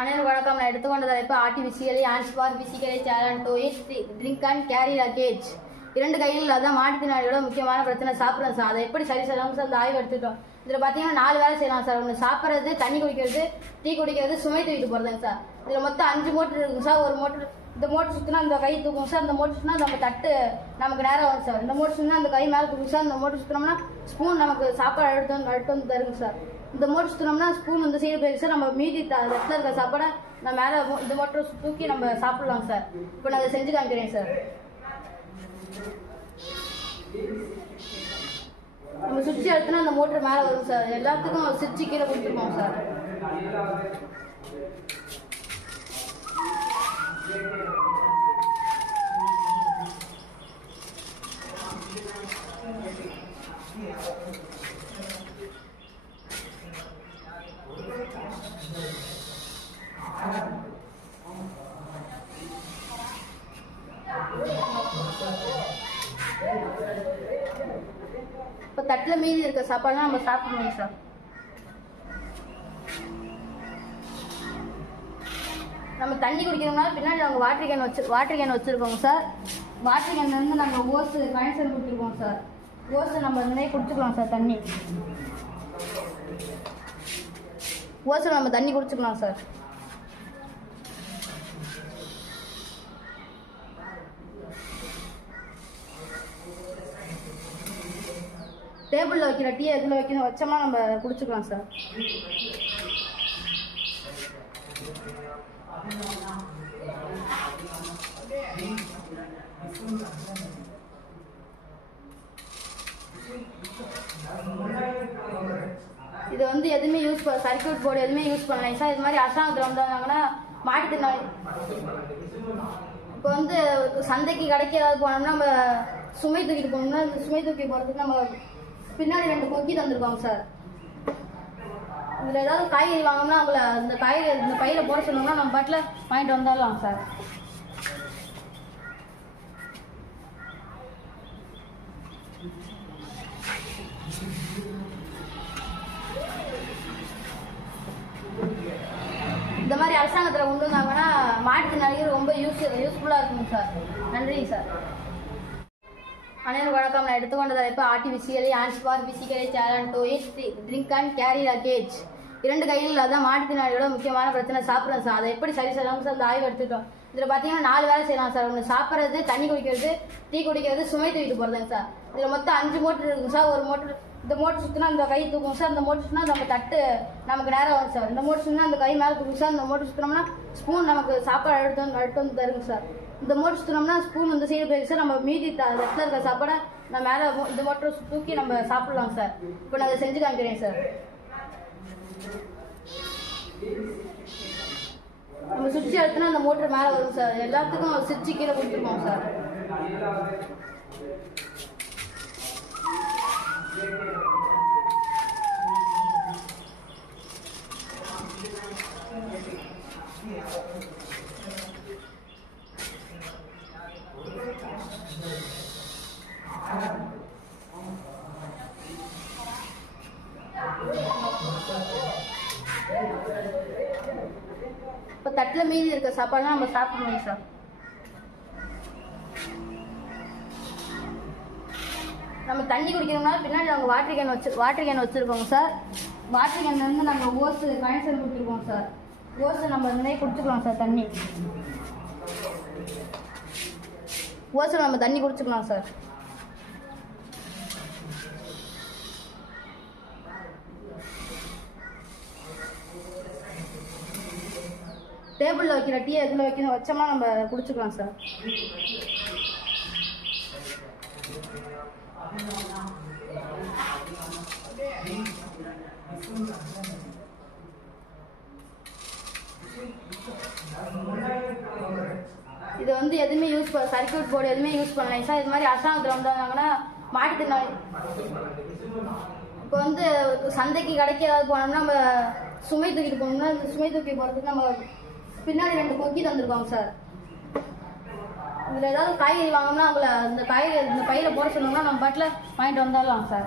அனைவருக்கும் வணக்கம். நான் எடுத்துக்கொண்ட தலைப்பு artificially hands for physically challenge to eat drink and carry luggage. 2 கையில் இல்லாத மாற்றுத்திறனாளியோட முக்கியமான பிரச்சனை சாப்பிட்றோம் சார். அதை எப்படி சரி செய்யலாம் சார்? இந்த ஆய்வு எடுத்துட்டோம். இதில் பார்த்தீங்கன்னா 4 வேலை செய்யலாம் சார். ஒன்று சாப்பிட்றது, தண்ணி குடிக்கிறது, டீ குடிக்கிறது, சுமை தூக்கிட்டு போகிறதுங்க சார். இதில் மொத்தம் 5 மோட்டர் இருக்குங்க சார். ஒரு மோட்டர் இந்த மோட்டர் சுற்றினா அந்த கை தூக்கும் சார். இந்த மோட்டர் சுற்றினா நம்ம தட்டு நமக்கு நேரம் வரும் சார். இந்த மோட்டர் சுற்றினா அந்த கை மேலே தூக்கும் சார். இந்த மோட்டர் சுற்றினோம்னா ஸ்பூன் நமக்கு சாப்பாடு எடுத்து வந்து தருங்க சார். இந்த மோட்டர் சுற்றினோம்னா ஸ்பூன் இந்த சைடு போயிருக்கு சார். நம்ம மீதி இடத்துல இருக்க சாப்பாடை நம்ம மேலே இந்த மோட்டர் தூக்கி நம்ம சாப்பிடலாம் சார். இப்போ நான் அதை செஞ்சு காமிக்கிறேன் சார். நம்ம சுவிட்ச் எடுத்துனா அந்த மோட்டர் மேலே வரும் சார். எல்லாத்துக்கும் சுவிட்சு கீழே கொடுத்துருக்கோம் சார். இப்போ தட்டில் மீதி இருக்க சாப்பாடுலாம் நம்ம சாப்பிடணும் சார். நம்ம தண்ணி குடிக்கிறோம்னா பின்னாடி நாங்கள் வாட்டர் கேன் வச்சுருக்கோங்க சார். வாட்டர் கேன்லேருந்து நாங்கள் ஓஸு கனெக்ஷன் கொடுத்துருக்கோம் சார். ஓஸு நம்ம நிறைய குடிச்சுக்கலாம் சார். தண்ணி ஓஸு நம்ம தண்ணி குடிச்சுக்கலாம் சார். டேபிளில் வைக்கிற டீ எதில் வச்சோம்னா நம்ம குடிச்சுக்கலாம் சார். இது வந்து எதுவுமே சர்க்யூட் போர்டு எதுவுமே யூஸ் பண்ணலாம் சார். இது மாதிரி அரசாங்கத்தில் வந்தாங்கன்னா மாட்டுத்திறனாளி இப்போ வந்து சந்தைக்கு கடைக்கு ஏதாவது போனோம்னா நம்ம சுமை தூக்கிட்டு போனோம்னா இந்த சுமை தூக்கி போகிறதுக்கு நம்ம பின்னாடி 2 கொக்கி தந்துருக்கோங்க சார். இதில் ஏதாவது காய்கறி வாங்கணும்னா அவங்கள இந்த காய்கறி இந்த பையில் போட சொன்னோம்னா நம்ம பாட்டில் வாங்கிட்டு வந்துடலாம் சார். இந்த மாதிரி அரசாங்கத்தில் கொண்டு வந்தாங்கன்னா மாற்றுத்திறனாளிகள் ரொம்ப யூஸ்ஃபுல்லாக இருக்குங்க சார். நன்றி சார். அனைவருக்கும் வணக்கம். நான் எடுத்துக்கொண்ட தலைப்பு artificially hands for physically challenge to eat drink and carry luggage. 2 கையில் இல்லாத மாற்றுத்திறனாளியோட முக்கியமான பிரச்சனை சாப்பிட்றோம் சார். அதை எப்படி சரி செய்யலாம் சார்? இந்த ஆய்வு எடுத்துட்டோம். இதில் பார்த்தீங்கன்னா 4 வேலை செய்யலாம் சார். ஒன்று சாப்பிட்றது, தண்ணி குடிக்கிறது, டீ குடிக்கிறது, சுமை தூக்கிட்டு போகிறதுங்க சார். இதில் மொத்தம் 5 மோட்டர் இருக்குங்க சார். ஒரு மோட்டர் இந்த மோட்டர் சுற்றினா அந்த கை தூக்கும் சார். இந்த மோட்டர் சுற்றினா நம்ம தட்டு நமக்கு நேரம் வரும் சார். இந்த மோட்டர் சுற்றினா அந்த கை மேலே தூக்கும் சார். இந்த மோட்டர் சுற்றினோம்னா ஸ்பூன் நமக்கு சாப்பாடு எடுத்து வந்து தருங்க சார். இந்த மோட்டர் சுற்றினோம்னா ஸ்பூன் இந்த சைடு போயிருக்கு சார். நம்ம மீதி இடத்துல இருக்க சாப்பாடை நம்ம மேலே இந்த மோட்டர் தூக்கி நம்ம சாப்பிடலாம் சார். இப்போ நான் அதை செஞ்சு காமிக்கிறேன் சார். நம்ம சுவிட்ச் எடுத்துனா அந்த மோட்டர் மேலே வரும் சார். எல்லாத்துக்கும் சுவிட்சு கீழே கொடுத்துருக்கோம் சார். இப்போ தட்டில் மீதி இருக்க சாப்பாடுலாம் நம்ம சாப்பிடணும் சார். நம்ம தண்ணி குடிக்கிறோம்னா பின்னாடி நாங்கள் வாட்டர் கேன் வச்சுருக்கோங்க சார். வாட்டர் கேன்லேருந்து நாங்கள் ஓஸு கனெக்ஷன் கொடுத்துருக்கோம் சார். ஓஸு நம்ம நிறைய குடிச்சுக்கலாம் சார். தண்ணி ஓஸு நம்ம தண்ணி குடிச்சுக்கலாம் சார். டேபிளில் வைக்கிற டீ எதில் வச்சோம்னா நம்ம குடிச்சுக்கலாம் சார். இது வந்து எதுவுமே சர்க்யூட் போர்டு எதுவுமே யூஸ் பண்ணலாம் சார். இது மாதிரி அரசாங்கத்தில் வந்தாங்கன்னா மாட்டுத்திறனாளி இப்போ வந்து சந்தைக்கு கடைக்கு ஏதாவது போனோம்னா நம்ம சுமை தூக்கிட்டு போனோம்னா இந்த சுமை தூக்கி போகிறதுக்கு நம்ம பின்னாடி 2 கொக்கி தந்துருக்கோங்க சார். இதில் ஏதாவது காய்கறி வாங்கணும்னா அவங்கள இந்த காய்கறி இந்த பையில் போட சொன்னோம்னா நம்ம பாட்டில் வாங்கிட்டு வந்துடலாம் சார்.